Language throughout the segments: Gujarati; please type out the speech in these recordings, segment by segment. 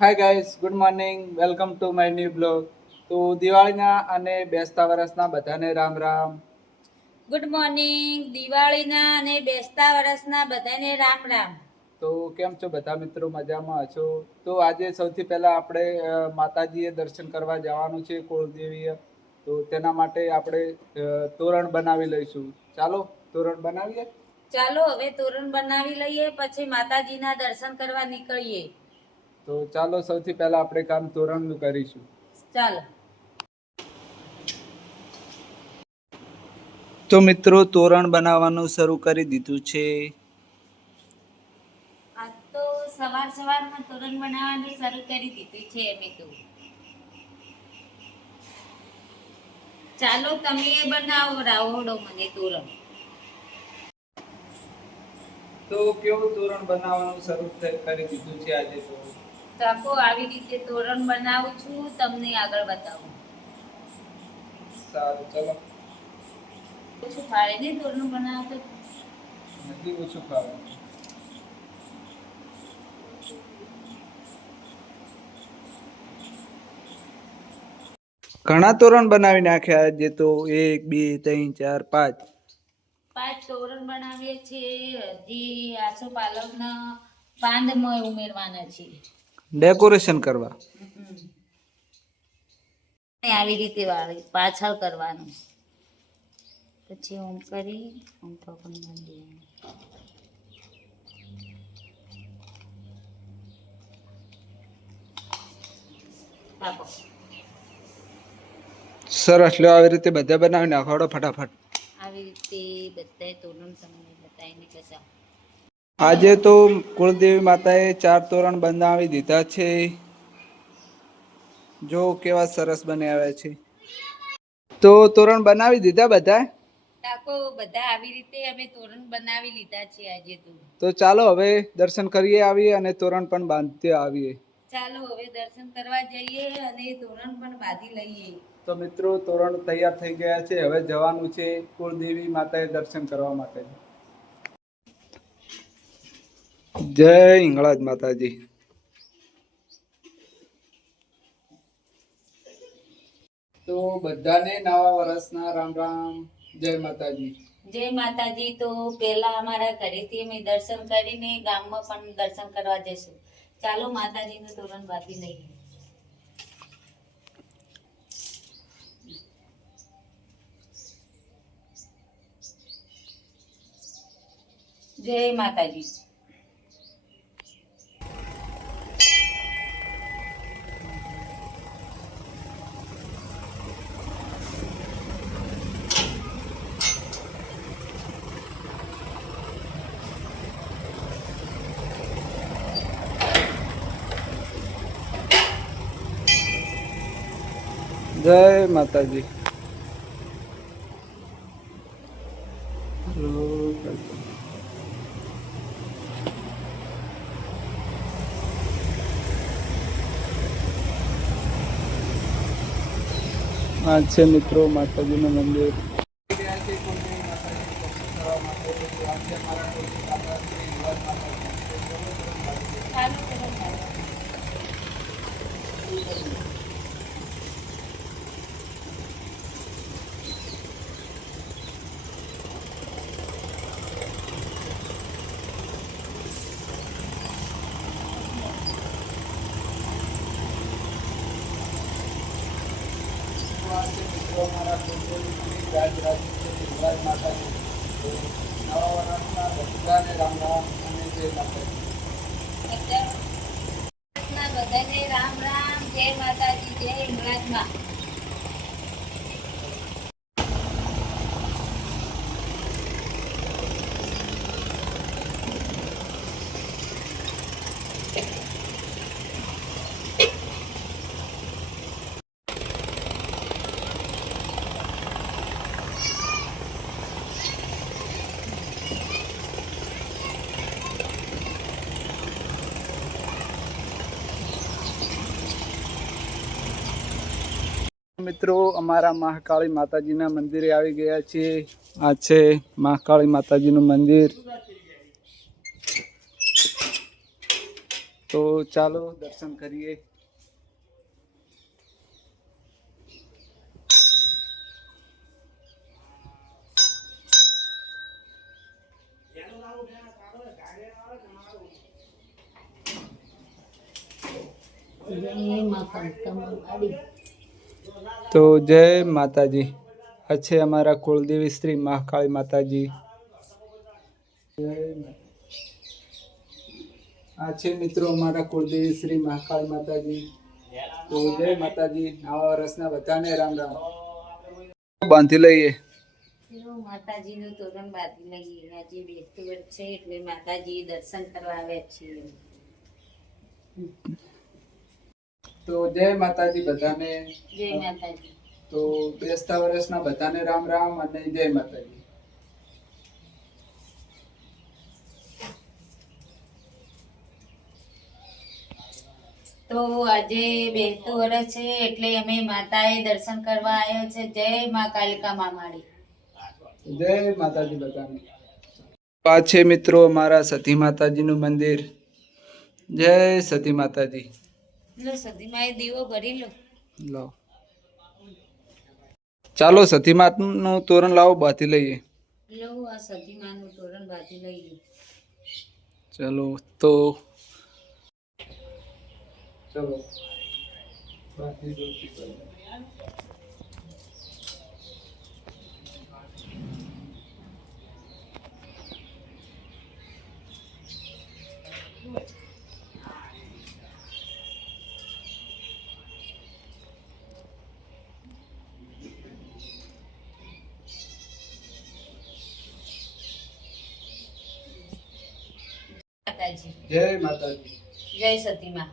Hi guys, good morning, welcome to my new blog. તો દિવાળીના અને બેસતા વર્ષના બધાને રામ રામ. Good morning. દિવાળીના અને બેસતા વર્ષના બધાને રામ રામ. તો કેમ છો બધા મિત્રો? મજામાં હશો? તો આજે સૌથી પહેલા આપણે માતાજીએ દર્શન કરવા જવાનું છે, કુળદેવીએ. તો તેના માટે આપણે તોરણ બનાવી લઈશું. ચાલો તોરણ બનાવીએ. ચાલો હવે તોરણ બનાવી લઈએ, પછી માતાજીના દર્શન કરવા નીકળીએ. તો ચાલો સૌથી પહેલા આપણે કામ તોરણનું કરીશું. ચાલો. તો મિત્રો તોરણ બનાવવાનું શરૂ કરી દીધું છે. આજ તો સવારમાં તોરણ બનાવવાનું શરૂ કરી દીધું છે અમે તો. ચાલો તમે બનાવો રાવડો મને તોરણ. તો કેવું તોરણ બનાવવાનું શરૂ કરી દીધું છે આજે તો. ચાકો આવી રીતે તોરણ બનાવું છું, તમને આગળ બતાવું. સારું ચલો. ઓછું ફાળે ને તોરણ બનાવતો. નથી ઓછું ખાવાનું. ઘણા તોરણ બનાવી નાખ્યા આજે તો. 1 2 3 4 5. 5 તોરણ બનાવીએ છીએ. હજી આસોપાલવના પાંદમાં ઉમેરવાના છે ડેકોરેશન કરવા. આવી રીતે પાછળ કરવાનું. પછી ઓમ કરી ઓમ ઠોકન બાંધી આપો. સરસ લો, આવી રીતે બધા બનાવી નાખો ફટાફટ. આવી રીતે બધાય તોરણ તમને બતાવીને બતાવો. આજે તો કુળદેવી માતાએ 4 તોરણ બનાવી દીધા છે. જો કેવા સરસ બનાવ્યા છે. તો તોરણ બનાવી દીધા બધા. ટાકો બધા આવી રીતે અમે તોરણ બનાવી લીધા છે આજે તો. તો ચાલો હવે દર્શન કરીએ આવીએ અને તોરણ પણ બાંધતે આવીએ. ચાલો હવે દર્શન કરવા જઈએ અને તોરણ પણ બાંધી લઈએ. તો મિત્રો તોરણ તૈયાર થઈ ગયા છે. હવે જવાનું છે કુળદેવી માતાએ દર્શન કરવા માટે. જય હિંગળાજ માતાજી. તો બધાને નવા વર્ષના રામ રામ. જય માતાજી. જય માતાજી. તો પહેલા અમારા ઘરેથી અમે દર્શન કરીને ગામમાં પણ દર્શન કરવા જઈશું. ચાલો માતાજીનું તોરણ બાંધી લઈએ. જય માતાજી. જય માતાજી. આ છે મિત્રો માતાજીનું મંદિર. ચાલો તોરણ બાંધો. બધાને રામ રામ. જય માતાજી. જય હિંગળાજમાં. મિત્રો અમારા મહાકાળી માતાજીના મંદિરે આવી ગયા છીએ. આ છે મહાકાળી માતાજીનું મંદિર. તો તો ચાલો દર્શન કરીએ. જય મા કંકમવાડી. તો જય માતાજી. આ છે અમારા કુળદેવી શ્રી મહાકાળી માતાજી. આ છે મિત્રો અમારા કુળદેવી શ્રી મહાકાળી માતાજી. તો જય માતાજી. નવા વર્ષના બધાને રામ રામ. બાંધી લઈએ. માતાજીનું તોરણ બાંધી લઈએ. આજે બેસતું વર્ષ છે એટલે માતાજી દર્શન કરવા આવ્યા છીએ. તો જય માતાજી બધાને. જય માતાજી. તો બેસતા વર્ષના બધાને રામ રામ અને જય માતાજી. તો આજે બેસતું વર્ષ છે એટલે અમે માતાએ દર્શન કરવા આવ્યા છે. જય મા કાલિકા મામાડી. જય માતાજી બધાને. આ છે મિત્રો અમારા સતી માતાજીનું મંદિર. જય સતી માતાજી. લો સતીમાં દીવો ભરી લો. લો ચાલો સતીમાનું તોરણ લાવો બાંધી લઈએ. લો આ સતીમાનું તોરણ બાંધી લઈએ. ચલો તો ચલો બાંધી દો. માતાજી. જય માતાજી. જય સતીમાં.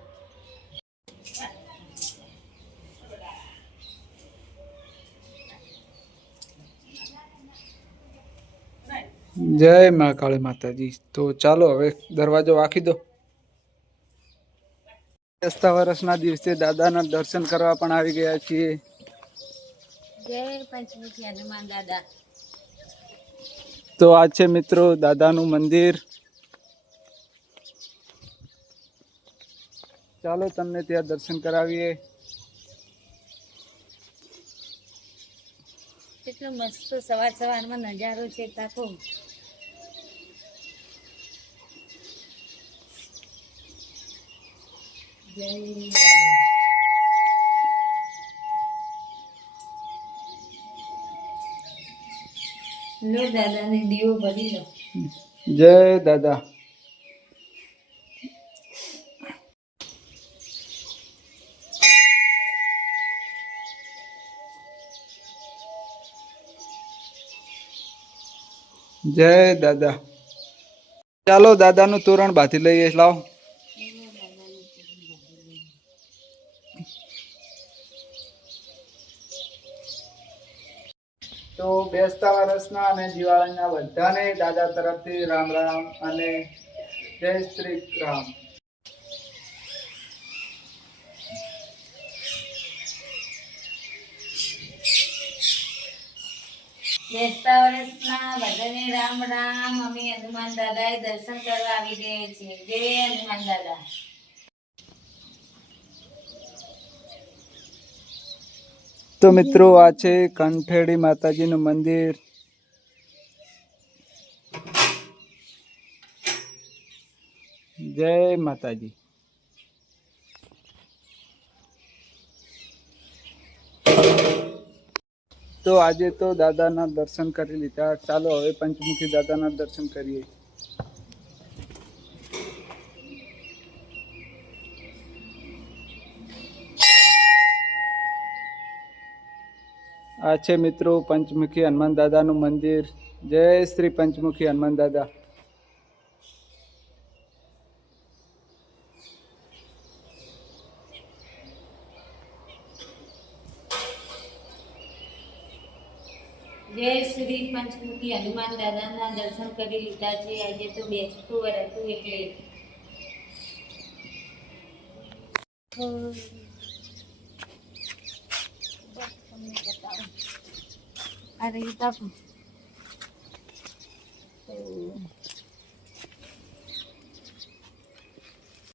જય મા કાળી માતાજી. તો ચાલો હવે દરવાજો વાંકી દો. બેસતા વર્ષના દિવસે દાદાના દર્શન કરવા પણ આવી ગયા છીએ. જય પંચમુખી હનુમાન દાદા. તો આ છે મિત્રો દાદાનું મંદિર. ચાલો તમને ત્યાં દર્શન કરાવીએ. કેટલો મસ્ત સવાર સવારમાં નજારો છે કાકો. જય લો દાદાને દીવો ભરી લો. જય દાદા. જય દાદા. ચાલો દાદાનું તોરણ બાંધી લઈએ. લાવ તો બેસતા વર્ષના અને દિવાળીના બધાને દાદા તરફથી રામ રામ અને જય શ્રી રામ. બેસતા વર્ષના બધાને રામ રામ. અમે હનુમાન દાદાએ દર્શન કરવા આવી ગયા છીએ. જય હનુમાન દાદા. તો મિત્રો આ છે કંઠેડી માતાજીનું મંદિર. જય માતાજી. તો આજે તો દાદાના દર્શન કરી લીધા. ચાલો હવે પંચમુખી દાદાના દર્શન કરીએ. આ છે મિત્રો પંચમુખી હનુમાન દાદાનું મંદિર. જય શ્રી પંચમુખી હનુમાન દાદા. જય શ્રી પંચમુખી હનુમાન દાદાના દર્શન કરી લીધા છે. આજે તો બેસતું વર્ષ હતું એટલે અરે